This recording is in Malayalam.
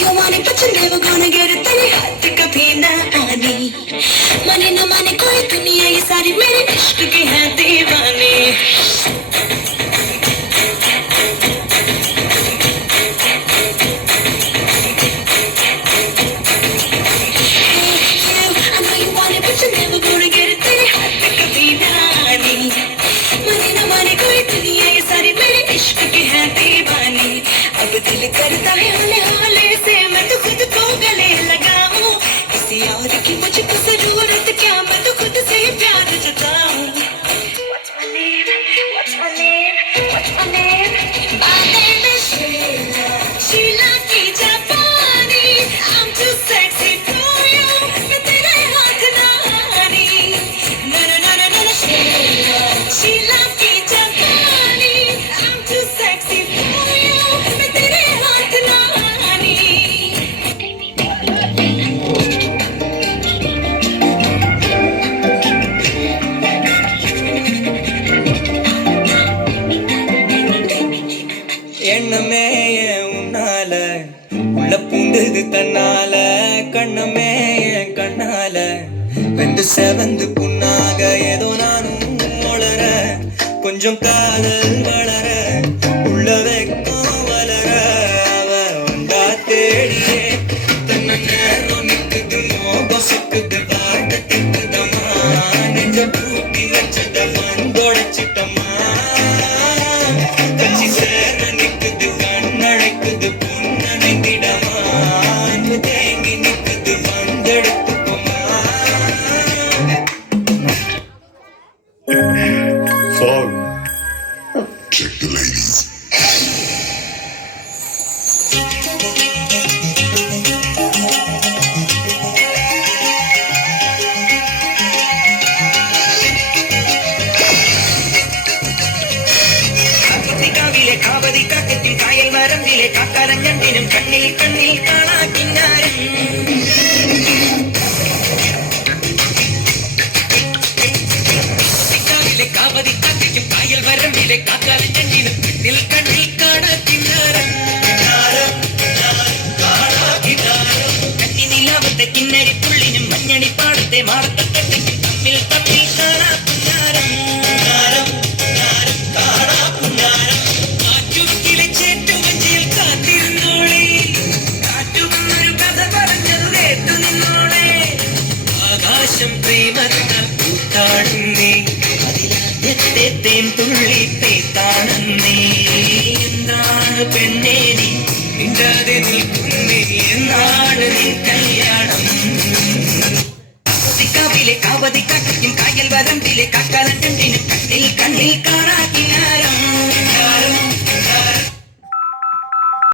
you want it, but you're never gonna get it. तेरे हाथ कभी ना आनी, माने ना माने कोई दुनिया ये सारी मेरे इश्क की है दीवानी. I know you want it, but you're never gonna get it. तेरे हाथ कभी ना आनी, माने ना माने कोई दुनिया ये सारी मेरे इश्क की है दीवानी. अब दिल करता है हौले हौले से मैं तो खुद को गले लगाऊं. किसी और की मुझको जरूरत क्या, मैं तो खुद से ही प्यार जताऊं. What's my name? What's my name? What's my name? My name is Sheila. Sheila की जापानी. I'm too sexy for you. मैं तेरे हाथ ना आनी. Na na na na na Sheila. Sheila की जापानी. I'm too sexy for you. मैं तेरे हाथ ना आनी. எண்ணமே என் உன்னால உள்ள பூந்தது தன்னால கண்ணமே என் கண்ணால வெந்து செவந்து புண்ணாக ஏதோ நானும் வளர கொஞ்சம் காதல் வளர உள்ள வெக்கம் வளர அவ வந்தா தேடியே தன்ன நேரம் நிக்குது மோகம் சிக்குது வாட்ட திக்குதம்மா நெஞ்ச பூட்டி வச்சத வந்தொடைச்சிட்டம்மா கட்சி சேர நிக்குது கண்ணழைக்குது புன்னணைந்திடமா அன்பு தேங்கி நிக்குது வந்தெடுத்துக்குமா. Song. Check the ladies. കാവിലെ കാവതി കാക്കത്തിൻ കായൽ മരമ്പിലെ കാക്കാലഞ്ഞണ്ടിനും കണ്ണിൽ കണ്ണിൽ കാണാ കിന്നാരം കാവിലെ കാവതി കാക്കത്തിൻ കായൽ മരമ്പിലെ കാക്കാലഞ്ഞണ്ടിനും കണ്ണിൽ കണ്ണിൽ കാണാ കിന്നാരം കണ്ണി നിലാവത്തെ കിന്നരി പുള്ളിനും മഞ്ഞണി പാടത്തെ മാറത്തട്ടിനും തമ്മിൽ തമ്മിൽ കാണാ പുന്നാരം കാറ്റുകിലെ ചേറ്റുവഞ്ചിയിൽ കാത്തിരുന്നോളെ കാറ്റുവന്നൊരു കഥ പറഞ്ഞത് കേട്ടു നിന്നോളെ ആകാശം പ്രേമത്താൽ പൂത്താടുന്നേ അതിലാദ്യത്തെ തേൻ തുള്ളി പേത്താണെന്നേ എന്താണ് പെണ്ണേ നീ മിണ്ടാതെ നിൽക്കുന്നേ എന്നാണ് നിൻ കല്യാണം കാവിലെ കാവതി കാക്കയ്ക്കും കായൽ വരമ്പിലെ കാക്കാലൻ കണ്ണിൽ കണ്ണിൽ